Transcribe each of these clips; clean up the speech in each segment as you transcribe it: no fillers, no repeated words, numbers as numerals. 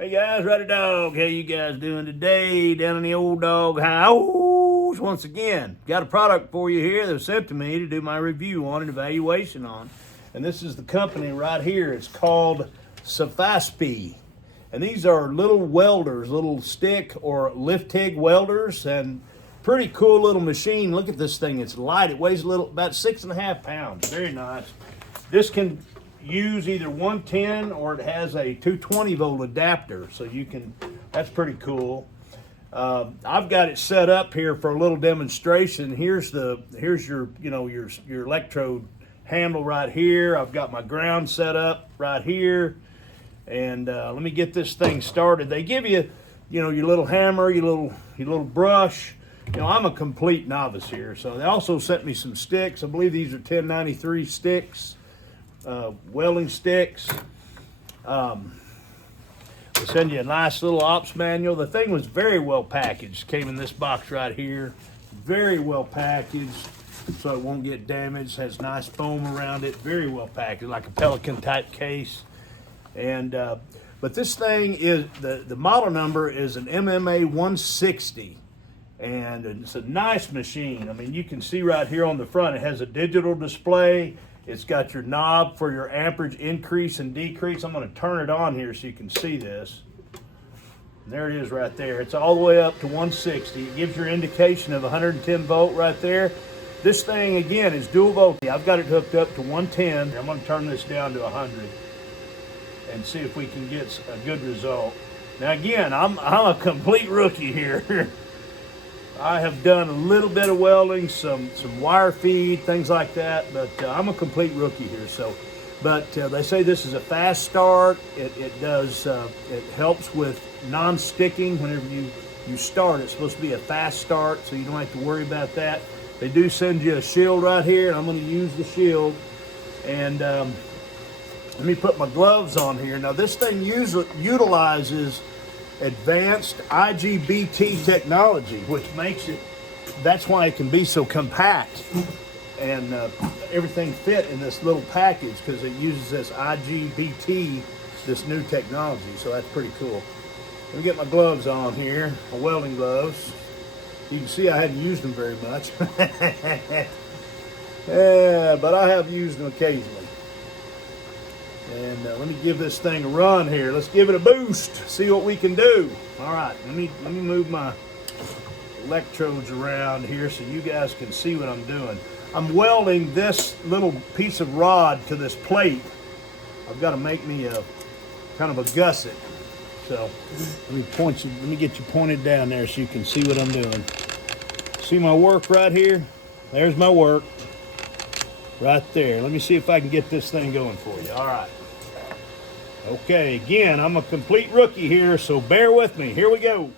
Hey guys, Ruddy Dog. How you guys doing today down in the old dog house? Once again, got a product for you here that was sent to me to do my review on and evaluation on. And this is the company right here. It's called Safaspi. And these are little welders, little stick or lift TIG welders, and pretty cool little machine. Look at this thing. It's light. It weighs about 6.5 pounds. Very nice. This can use either 110 or it has a 220 volt adapter, so you can, that's pretty cool. I've got it set up here for a little demonstration. Here's your your electrode handle right here. I've got my ground set up right here, and let me get this thing started. They give you your little hammer, your little brush. I'm a complete novice here, so they also sent me some sticks. I believe these are 1093 sticks. Welding sticks. They send you a nice little ops manual. The thing was very well packaged. Came in this box right here. Very well packaged, so it won't get damaged. Has nice foam around it. Very well packaged, like a Pelican type case. And but this thing is, the model number is an MMA160. And it's a nice machine. I mean, you can see right here on the front, it has a digital display. It's got your knob for your amperage increase and decrease. I'm going to turn it on here so you can see this. And there it is right there. It's all the way up to 160. It gives your indication of 110 volt right there. This thing, again, is dual voltage. I've got it hooked up to 110. I'm going to turn this down to 100 and see if we can get a good result. Now, again, I'm a complete rookie here. I have done a little bit of welding, some wire feed, things like that, but I'm a complete rookie here. So, but they say this is a fast start. It helps with non-sticking whenever you start. It's supposed to be a fast start, so you don't have to worry about that. They do send you a shield right here, and I'm going to use the shield. And let me put my gloves on here. Now, this thing utilizes advanced IGBT technology, which makes it, that's why it can be so compact and everything fit in this little package, because it uses this IGBT, this new technology. So that's pretty cool. Let me get my gloves on here, my welding gloves. You can see I hadn't used them very much. Yeah, but I have used them occasionally. And let me give this thing a run here. Let's give it a boost, see what we can do. All right, let me move my electrodes around here so you guys can see what I'm doing. I'm welding this little piece of rod to this plate. I've got to make me a kind of a gusset. So let me get you pointed down there so you can see what I'm doing. See my work right here? There's my work right there. Let me see if I can get this thing going for you. All right. Okay, again, I'm a complete rookie here, so bear with me. Here we go.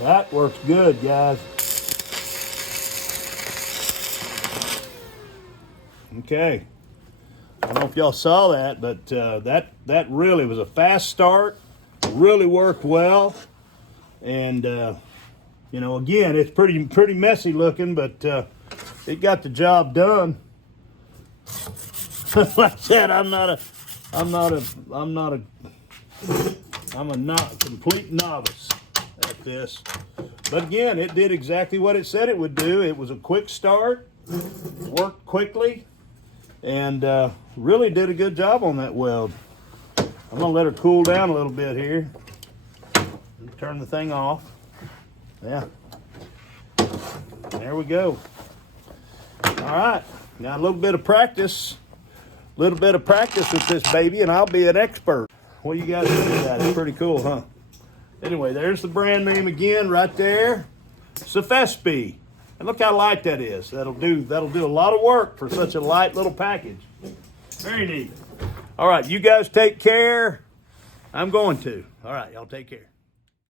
That works good, guys. Okay, I don't know if y'all saw that, but that really was a fast start. Really worked well, and again, it's pretty messy looking, but it got the job done. Like I said, I'm a complete novice at this, but again, it did exactly what it said it would do. It was a quick start, worked quickly, and really did a good job on that weld. I'm gonna let her cool down a little bit here. Turn the thing off. Yeah, there we go. All right, now a little bit of practice with this baby, and I'll be an expert. What do you guys think of that? It's pretty cool, huh? Anyway, there's the brand name again right there, Safaspi. And look how light that is. That'll do a lot of work for such a light little package. Very neat. All right, you guys take care. I'm going to. All right, y'all take care.